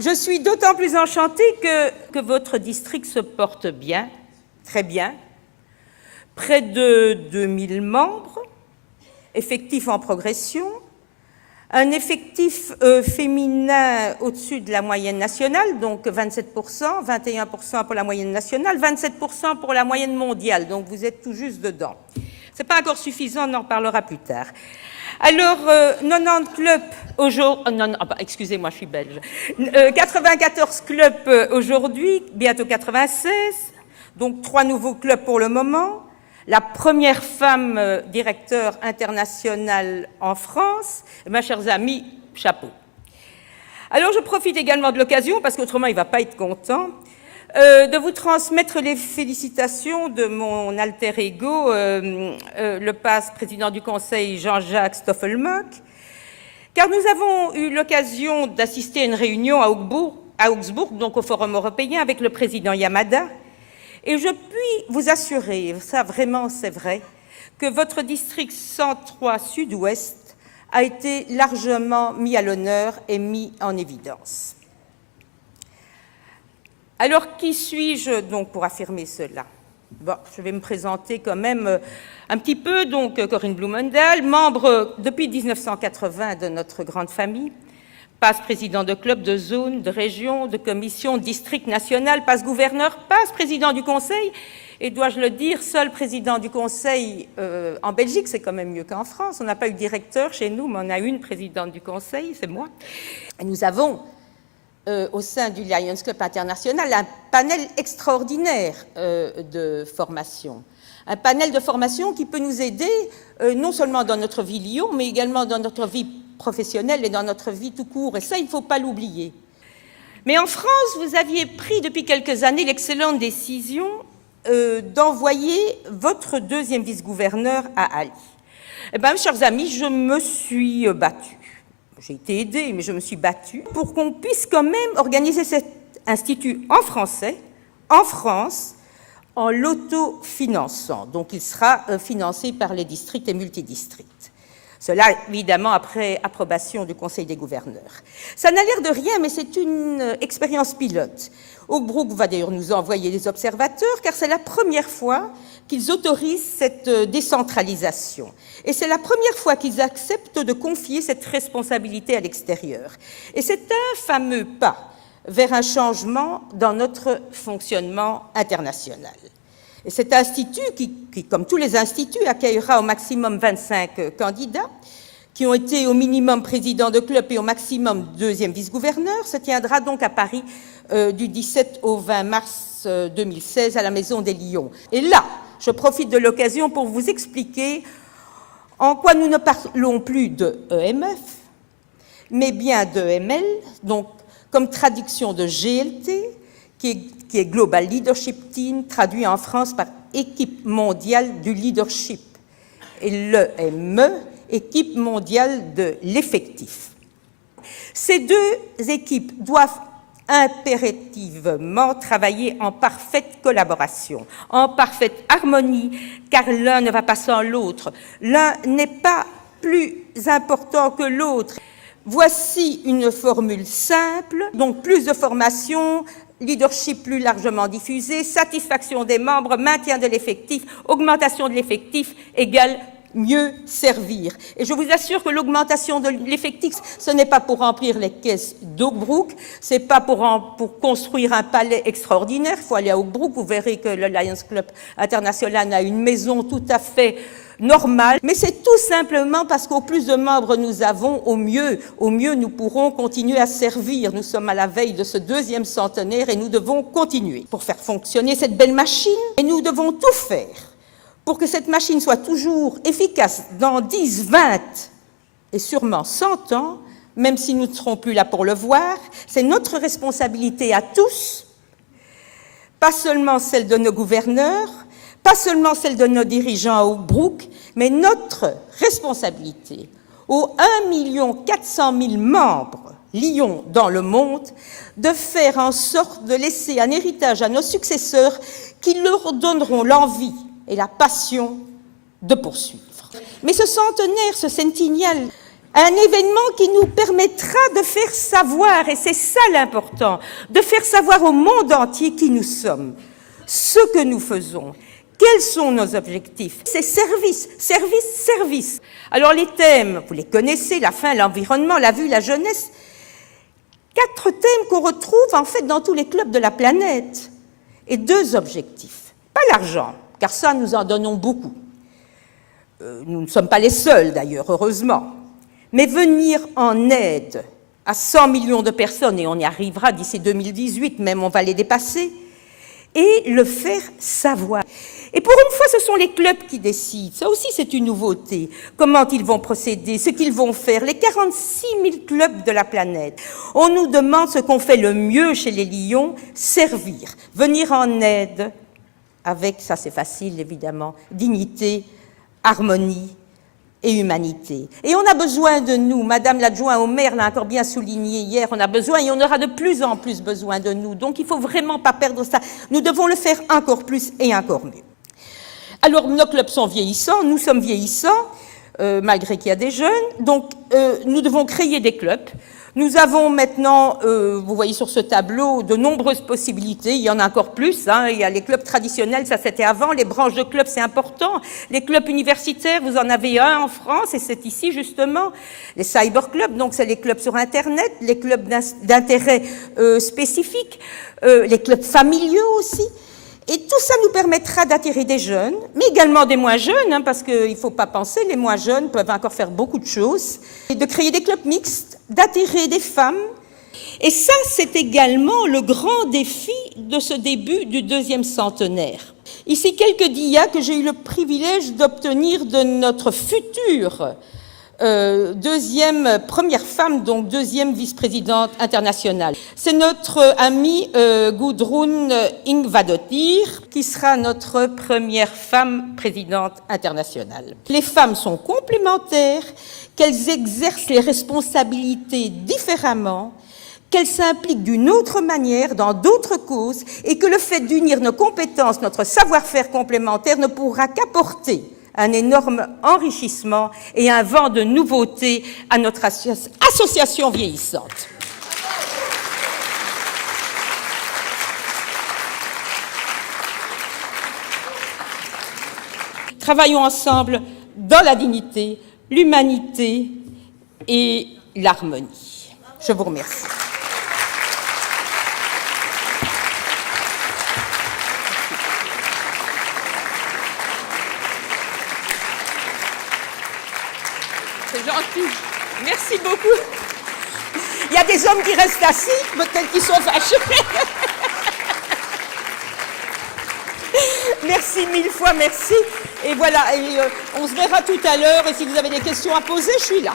Je suis d'autant plus enchantée que votre district se porte bien, très bien. Près de 2000 membres, effectifs en progression, un effectif féminin au-dessus de la moyenne nationale, donc 27%, 21% pour la moyenne nationale, 27% pour la moyenne mondiale, donc vous êtes tout juste dedans. Ce n'est pas encore suffisant, on en parlera plus tard. Alors, 90 clubs aujourd'hui, excusez-moi, je suis belge, 94 clubs aujourd'hui, bientôt 96, donc 3 nouveaux clubs pour le moment. La première femme directeur internationale en France, mes chers amis, chapeau. Alors, je profite également de l'occasion, parce qu'autrement, il ne va pas être content, de vous transmettre les félicitations de mon alter ego, le président du Conseil, Jean-Jacques Stoffelmock, car nous avons eu l'occasion d'assister à une réunion à Augsbourg, donc au Forum européen, avec le président Yamada, et je puis vous assurer, ça vraiment c'est vrai, que votre district 103 Sud-Ouest a été largement mis à l'honneur et mis en évidence. Alors, qui suis-je donc pour affirmer cela? Bon, je vais me présenter quand même un petit peu. Donc, Corinne Blumendahl, membre depuis 1980 de notre grande famille, passe président de club, de zone, de région, de commission, district national, passe gouverneur, passe président du conseil, et dois-je le dire, seul président du conseil en Belgique, c'est quand même mieux qu'en France. On n'a pas eu de directeur chez nous, mais on a une présidente du conseil, c'est moi. Et nous avons au sein du Lions Club International un panel extraordinaire de formation. Un panel de formation qui peut nous aider non seulement dans notre vie Lyon, mais également dans notre vie professionnelle et dans notre vie tout court. Et ça, il ne faut pas l'oublier. Mais en France, vous aviez pris depuis quelques années l'excellente décision d'envoyer votre deuxième vice-gouverneur à Ali. Eh bien, chers amis, je me suis battue. J'ai été aidée, mais je me suis battue pour qu'on puisse quand même organiser cet institut en français, en France, en l'autofinançant. Donc, il sera financé par les districts et multidistricts. Cela, évidemment, après approbation du Conseil des gouverneurs. Ça n'a l'air de rien, mais c'est une expérience pilote. Augsbourg va d'ailleurs nous envoyer des observateurs, car c'est la première fois qu'ils autorisent cette décentralisation. Et c'est la première fois qu'ils acceptent de confier cette responsabilité à l'extérieur. Et c'est un fameux pas vers un changement dans notre fonctionnement international. Et cet institut, qui, comme tous les instituts, accueillera au maximum 25 candidats, qui ont été au minimum président de club et au maximum deuxième vice-gouverneur, se tiendra donc à Paris du 17 au 20 mars 2016 à la Maison des Lions. Et là, je profite de l'occasion pour vous expliquer en quoi nous ne parlons plus de EMF, mais bien d'EML, donc comme traduction de GLT, qui est Global Leadership Team, traduit en France par Équipe mondiale du leadership, et l'EME, Équipe mondiale de l'effectif. Ces deux équipes doivent impérativement travailler en parfaite collaboration, en parfaite harmonie, car l'un ne va pas sans l'autre. L'un n'est pas plus important que l'autre. Voici une formule simple, donc plus de formation, leadership plus largement diffusé, satisfaction des membres, maintien de l'effectif, augmentation de l'effectif égale mieux servir. Et je vous assure que l'augmentation de l'effectif, ce n'est pas pour remplir les caisses d'Augsbourg, ce n'est pas pour construire un palais extraordinaire. Il faut aller à Augsbourg, vous verrez que le Lions Club International a une maison tout à fait normale, mais c'est tout simplement parce qu'au plus de membres nous avons, au mieux nous pourrons continuer à servir. Nous sommes à la veille de ce deuxième centenaire et nous devons continuer pour faire fonctionner cette belle machine, et nous devons tout faire pour que cette machine soit toujours efficace dans 10, 20 et sûrement 100 ans, même si nous ne serons plus là pour le voir. C'est notre responsabilité à tous, pas seulement celle de nos gouverneurs, pas seulement celle de nos dirigeants à Augsbourg, mais notre responsabilité aux 1 400 000 membres Lions dans le monde, de faire en sorte de laisser un héritage à nos successeurs qui leur donneront l'envie et la passion de poursuivre. Mais ce centenaire, ce centennial, Un événement qui nous permettra de faire savoir, et c'est ça l'important, de faire savoir au monde entier qui nous sommes, ce que nous faisons, quels sont nos objectifs. C'est service, service, service. Alors les thèmes, vous les connaissez, la faim, l'environnement, la vue, la jeunesse. 4 thèmes qu'on retrouve en fait dans tous les clubs de la planète. Et 2 objectifs. Pas l'argent, car ça nous en donnons beaucoup. Nous ne sommes pas les seuls d'ailleurs, heureusement. Mais venir en aide à 100 millions de personnes, et on y arrivera d'ici 2018, même on va les dépasser, et le faire savoir. Et pour une fois, ce sont les clubs qui décident. Ça aussi, c'est une nouveauté. Comment ils vont procéder, ce qu'ils vont faire. Les 46 000 clubs de la planète. On nous demande ce qu'on fait le mieux chez les Lions, servir, venir en aide, avec, ça c'est facile évidemment, dignité, harmonie et humanité. Et on a besoin de nous, Madame l'adjoint au maire l'a encore bien souligné hier, on a besoin et on aura de plus en plus besoin de nous. Donc il ne faut vraiment pas perdre ça. Nous devons le faire encore plus et encore mieux. Alors nos clubs sont vieillissants, nous sommes vieillissants, malgré qu'il y a des jeunes, donc nous devons créer des clubs. Nous avons maintenant, vous voyez sur ce tableau, de nombreuses possibilités. Il y en a encore plus. Hein. Il y a les clubs traditionnels, ça c'était avant. Les branches de clubs, c'est important. Les clubs universitaires, vous en avez un en France, et c'est ici justement. Les cyberclubs, donc c'est les clubs sur Internet, les clubs d'intérêt spécifiques, les clubs familiaux aussi. Et tout ça nous permettra d'attirer des jeunes, mais également des moins jeunes, hein, parce qu'il ne faut pas penser, les moins jeunes peuvent encore faire beaucoup de choses, et de créer des clubs mixtes, d'attirer des femmes. Et ça, c'est également le grand défi de ce début du 2e centenaire. Ici, quelques dias que j'ai eu le privilège d'obtenir de notre future première femme, donc 2e vice-présidente internationale. C'est notre amie Gudrun Ingvadottir qui sera notre première femme présidente internationale. Les femmes sont complémentaires, qu'elles exercent les responsabilités différemment, qu'elles s'impliquent d'une autre manière dans d'autres causes et que le fait d'unir nos compétences, notre savoir-faire complémentaire ne pourra qu'apporter un énorme enrichissement et un vent de nouveautés à notre association vieillissante. Travaillons ensemble dans la dignité, l'humanité et l'harmonie. Je vous remercie. C'est gentil. Merci beaucoup. Il y a des hommes qui restent assis, peut-être qu'ils sont fâchés. Merci 1000 fois, merci. Et voilà, on se verra tout à l'heure. Et si vous avez des questions à poser, je suis là.